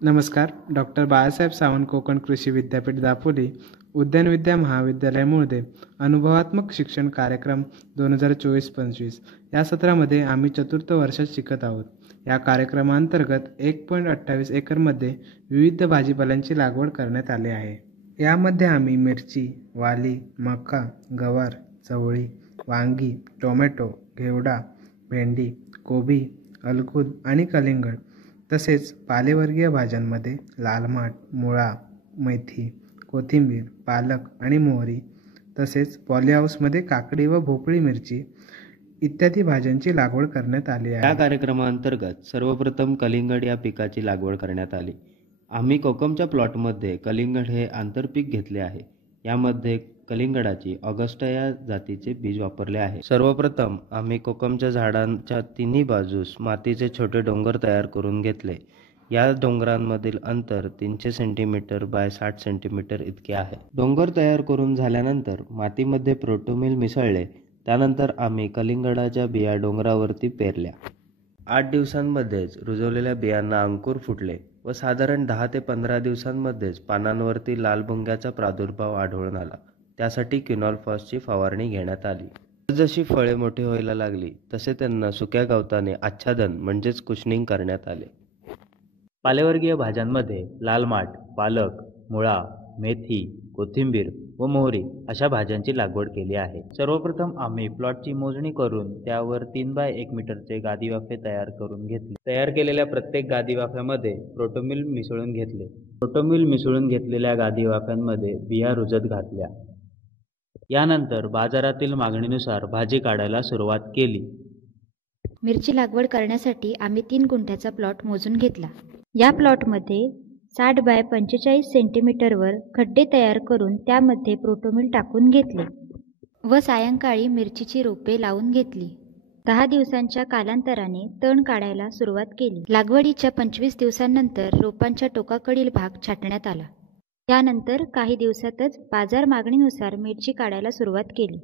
नमस्कार. डॉक्टर बाळासाहेब सावंत कोकण कृषी विद्यापीठ दापोली, उद्यानविद्या महाविद्यालय मुळदे अनुभवात्मक शिक्षण कार्यक्रम 2024-25 या सत्रामध्ये आम्ही चतुर्थ वर्षात शिकत आहोत. या कार्यक्रमांतर्गत 1.28 एकरमध्ये विविध भाजीपाल्यांची लागवड करण्यात आली आहे. यामध्ये आम्ही मिरची, वाली, मका, गवार, चवळी, वांगी, टोमॅटो, घेवडा, भेंडी, कोबी, अलगूद आणि कलिंगड तसेच पालेवर्गीय भाज्यांमध्ये लाल माठ, मुळा, मेथी, कोथिंबीर, पालक आणि मोहरी तसेच पॉलीहाऊसमध्ये काकडी व भोपळी मिरची इत्यादी भाज्यांची लागवड करण्यात आली आहे. या कार्यक्रमांतर्गत सर्वप्रथम कलिंगड या पिकाची लागवड करण्यात आली. आम्ही कोकमच्या प्लॉटमध्ये कलिंगड हे आंतरपीक घेतले आहे. यामध्ये कलिंगडाची ऑगस्टा या जातीचे बीज वापरले आहे. सर्वप्रथम आम्ही कोकमच्या झाडांच्या तिन्ही बाजूस मातीचे छोटे डोंगर तयार करून घेतले. या डोंगरांमधील अंतर 300 सेंटीमीटर बाय 60 सेंटीमीटर इतके आहे. डोंगर तयार करून झाल्यानंतर मातीमध्ये प्रोटोमिल मिसळले. त्यानंतर आम्ही कलिंगडाच्या बिया डोंगरावरती पेरल्या. 8 दिवसांमध्येच रुजवलेल्या बियांना अंकुर फुटले व साधारण 10 ते 15 दिवसांमध्येच पानांवरती लाल भुंग्याचा प्रादुर्भाव आढळून आला. त्यासाठी क्विनॉल-फॉसची फवारणी घेण्यात आली. जशी फळे मोठी व्हायला लागली तसे त्यांना सुक्या गवताने आच्छादन म्हणजेच कुशनिंग करण्यात आले. पालेवर्गीय भाज्यांमध्ये लाल माठ, पालक, मुळा, मेथी, कोथिंबीर व मोहरी अशा भाज्यांची लागवड केली आहे. सर्वप्रथम आम्ही प्लॉटची मोजणी करून त्यावर 3 बाय 1 मीटरचे गादीवाफे तयार करून घेतले. तयार केलेल्या प्रत्येक गादीवाफ्यामध्ये प्रोटोमिल मिसळून घेतले. प्रोटोमिल मिसळून घेतलेल्या गादीवाफ्यांमध्ये बिया रुजत घातल्या. यानंतर बाजारातील मागणीनुसार भाजी काढायला सुरुवात केली. मिरची लागवड करण्यासाठी आम्ही 3 गुंठ्याचा प्लॉट मोजून घेतला. या प्लॉटमध्ये 60 बाय 45 सेंटीमीटरवर खड्डे तयार करून त्यामध्ये प्रोटोमिल टाकून घेतले व सायंकाळी मिरचीची रोपे लावून घेतली. 10 दिवसांच्या कालांतराने तण काढायला सुरुवात केली. लागवडीच्या 25 दिवसांनंतर रोपांच्या टोकाकडील भाग छाटण्यात आला. त्यानंतर काही दिवसातच बाजार मागणीनुसार मिरची काढायला सुरुवात केली.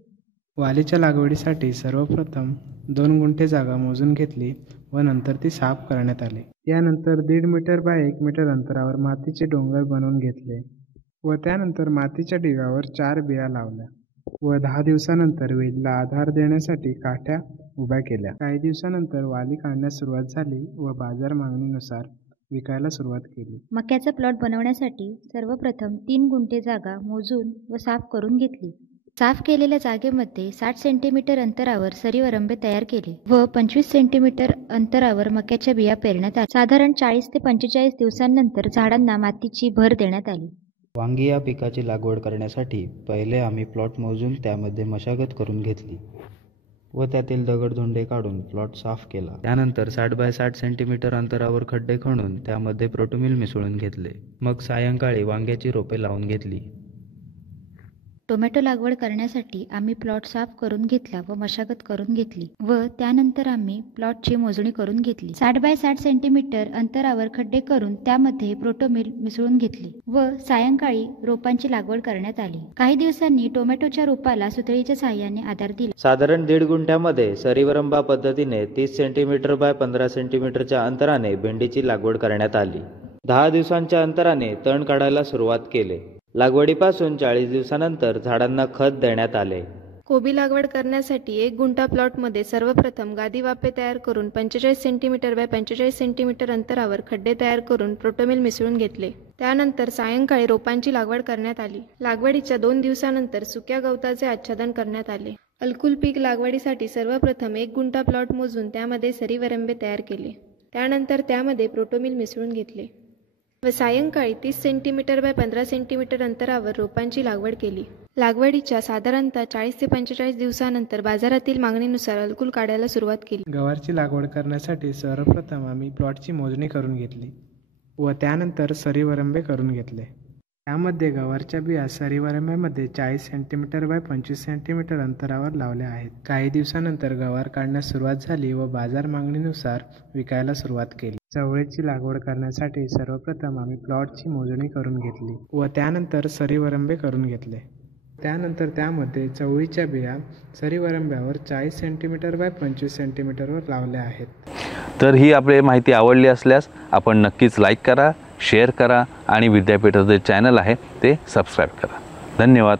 वालीच्या लागवडीसाठी सर्वप्रथम 2 गुंठे जागा मोजून घेतली व नंतर ती साफ करण्यात आली. यानंतर 1.5 मीटर बाय 1 मीटर अंतरावर मातीचे डोंगर बनवून घेतले व त्यानंतर मातीच्या ढिगावर 4 बिया लावल्या व 10 दिवसानंतर वेलीला आधार देण्यासाठी काठ्या उभ्या केल्या. काही दिवसानंतर वाली काढण्यास सुरुवात झाली व बाजार मागणीनुसार विकायला सुरुवात केली. मक्याचा प्लॉट बनवण्यासाठी सर्वप्रथम 3 गुंठे जागा मोजून व साफ करून घेतली. साफ केलेल्या जागेमध्ये 60 सेंटीमीटर अंतरावर सरीवरंबे तयार केले व 25 सेंटीमीटर अंतरावर मक्याच्या बिया पेरण्यात आल्या. साधारण 40 ते 45 दिवसांनंतर झाडांना मातीची भर देण्यात आली. वांगी या पिकाची लागवड करण्यासाठी पहिले आम्ही प्लॉट मोजून त्यामध्ये मशागत करून घेतली व त्यातील दगडधोंडे काढून प्लॉट साफ केला. त्यानंतर 60 बाय 60 सेंटीमीटर अंतरावर खड्डे खणून त्यामध्ये प्रोटोमिल मिसळून घेतले. मग सायंकाळी वांग्याची रोपे लावून घेतली. टोमॅटो लागवड करण्यासाठी आम्ही प्लॉट साफ करून घेतला व मशागत करून घेतली व त्यानंतर आम्ही प्लॉटची मोजणी करून घेतली. 60 बाय 60 सेंटीमीटर अंतरावर खड्डे करून त्यामध्ये प्रोटोमिल मिसळून घेतले व सायंकाळी रोपांची लागवड करण्यात आली. काही दिवसांनी टोमॅटोच्या रोपाला सुतळीच्या साहाय्याने आधार दिला. साधारण 1.5 गुंठ्यामध्ये सरीवरंबा पद्धतीने 30 सेंटीमीटर बाय 15 सेंटीमीटरच्या अंतराने भेंडीची लागवड करण्यात आली. 10 दिवसांच्या अंतराने तण काढायला सुरुवात केली. लागवडीपासून 40 दिवसानंतर झाडांना खत देण्यात आले. कोबी लागवड करण्यासाठी 1 गुंठा प्लॉटमध्ये सर्वप्रथम गादी वाफे तयार करून 45 सेंटीमीटर बाय 45 सेंटीमीटर अंतरावर खड्डे तयार करून प्रोटोमिल मिसळून घेतले. त्यानंतर सायंकाळी रोपांची लागवड करण्यात आली. लागवडीच्या 2 दिवसानंतर सुक्या गवताचे आच्छादन करण्यात आले. अलकुल पीक लागवडीसाठी सर्वप्रथम 1 गुंठा प्लॉट मोजून त्यामध्ये सरीवरंबे तयार केले. त्यानंतर त्यामध्ये प्रोटोमिल मिसळून घेतले व सायंकाळी 30 सेंटीमीटर बाय 15 सेंटीमीटर अंतरावर रोपांची लागवड केली. लागवडीच्या साधारणतः 40 ते 45 दिवसानंतर बाजारातील मागणीनुसार अलकुल काढायला सुरुवात केली. गवारची लागवड करण्यासाठी सर्वप्रथम आम्ही प्लॉटची मोजणी करून घेतली व त्यानंतर सरीवरंबे करून घेतले. त्यामध्ये गवारच्या बिया सरीवरंब्यामध्ये 40 सेंटीमीटर बाय 25 सेंटीमीटर अंतरावर लावल्या आहेत. काही दिवसानंतर गवार काढण्यास सुरुवात झाली व बाजार मागणीनुसार विकायला सुरुवात केली. चवळीची लागवड करण्यासाठी सर्वप्रथम आम्ही प्लॉटची मोजणी करून घेतली व त्यानंतर सरीवरंबे करून घेतले. त्यानंतर त्यामध्ये चवळीच्या बिया सरीवरंब्यावर 40 सेंटीमीटर बाय 25 सेंटीमीटरवर लावल्या आहेत. तर ही आपली माहिती आवडली असल्यास आपण नक्कीच लाईक करा, शेअर करा आणि विद्यापीठाचं जे चॅनल आहे ते सबस्क्राईब करा. धन्यवाद.